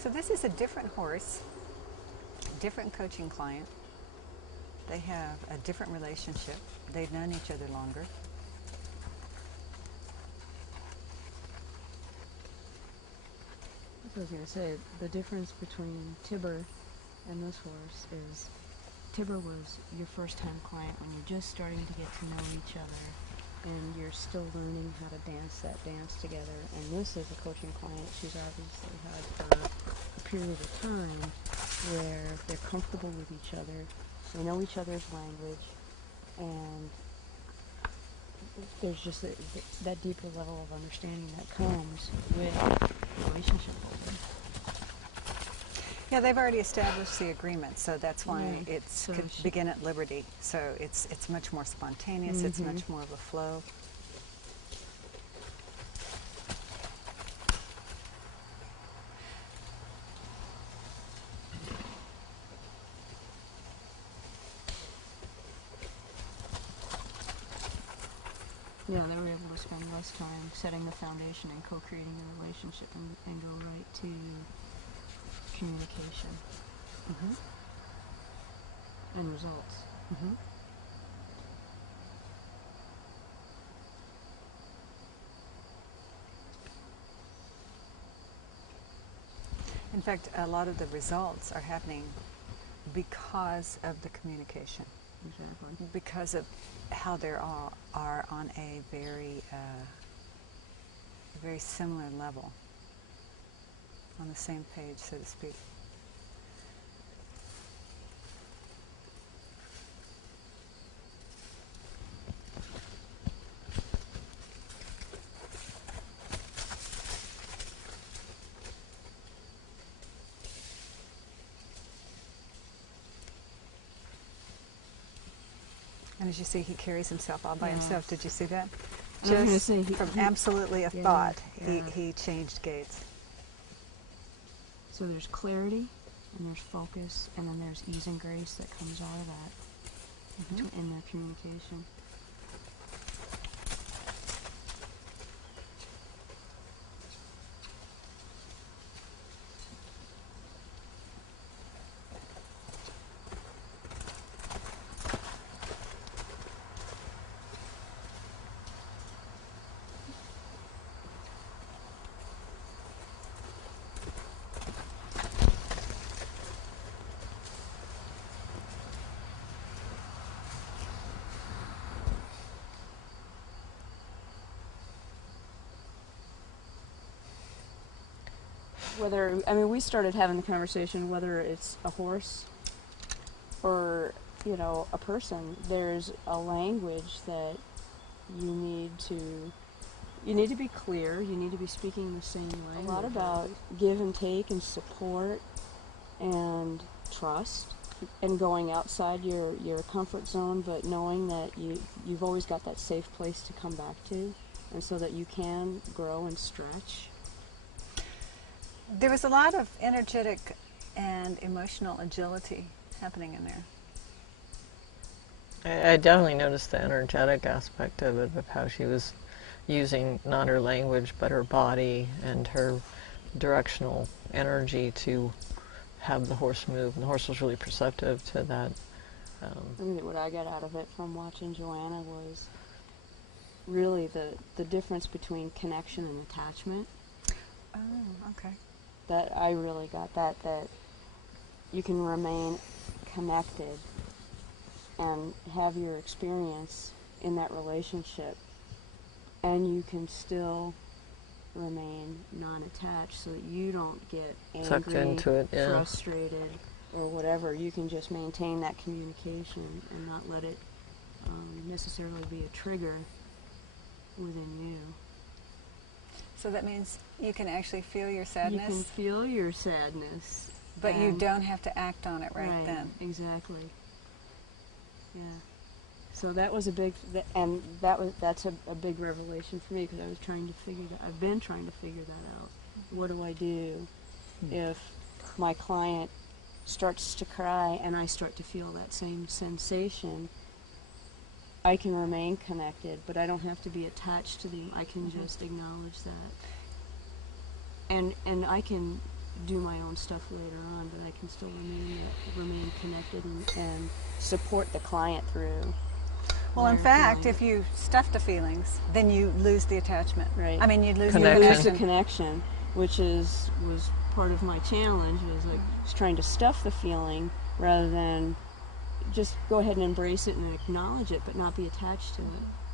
So this is a different horse, different coaching client. They have a different relationship. They've known each other longer. I was going to say, the difference between Tibber and this horse is Tibber was your first-time client when you're just starting to get to know each other and you're still learning how to dance that dance together. And this is a coaching client she's obviously had for a period of time where they're comfortable with each other, they know each other's language, and there's just that deeper level of understanding that comes with relationship building. Yeah, they've already established the agreement, so that's why Yeah, it's so could begin at liberty. So it's much more spontaneous. It's much more of a flow. Yeah, they were able to spend less time setting the foundation and co-creating the relationship and go right to communication and results. In fact, a lot of the results are happening because of the communication. Exactly. Because of how they all are on a very similar level, on the same page, so to speak. And as you see, he carries himself all by himself. Did you see that? I was gonna say, from absolutely a thought, he changed gaits. So there's clarity, and there's focus, and then there's ease and grace that comes out of that in their communication. We started having the conversation whether it's a horse or, a person, there's a language that you need to be clear, you need to be speaking the same language. A lot about give and take and support and trust and going outside your comfort zone, but knowing that you've always got that safe place to come back to, and so that you can grow and stretch. There was a lot of energetic and emotional agility happening in there. I definitely noticed the energetic aspect of it, of how she was using not her language but her body and her directional energy to have the horse move. And the horse was really perceptive to that. I think what I got out of it from watching Joanna was really the difference between connection and attachment. Oh, okay. That I really got that you can remain connected and have your experience in that relationship, and you can still remain non-attached so that you don't get Sucked angry, into it, frustrated, or whatever. You can just maintain that communication and not let it necessarily be a trigger within you. So that means you can actually feel your sadness? You can feel your sadness. But you don't have to act on it right then. Exactly. Yeah. So that was that's a big revelation for me, because I've been trying to figure that out. What do I do if my client starts to cry and I start to feel that same sensation? I can remain connected, but I don't have to be attached to them. I can just acknowledge that. And I can do my own stuff later on, but I can still remain connected and support the client through. Well, in their fact, feeling. if you stuff the feelings, then you lose the attachment. Right. I mean, you lose Connection. the lose the connection. connection, which was part of my challenge, was like just trying to stuff the feeling rather than just go ahead and embrace it and acknowledge it, but not be attached to it.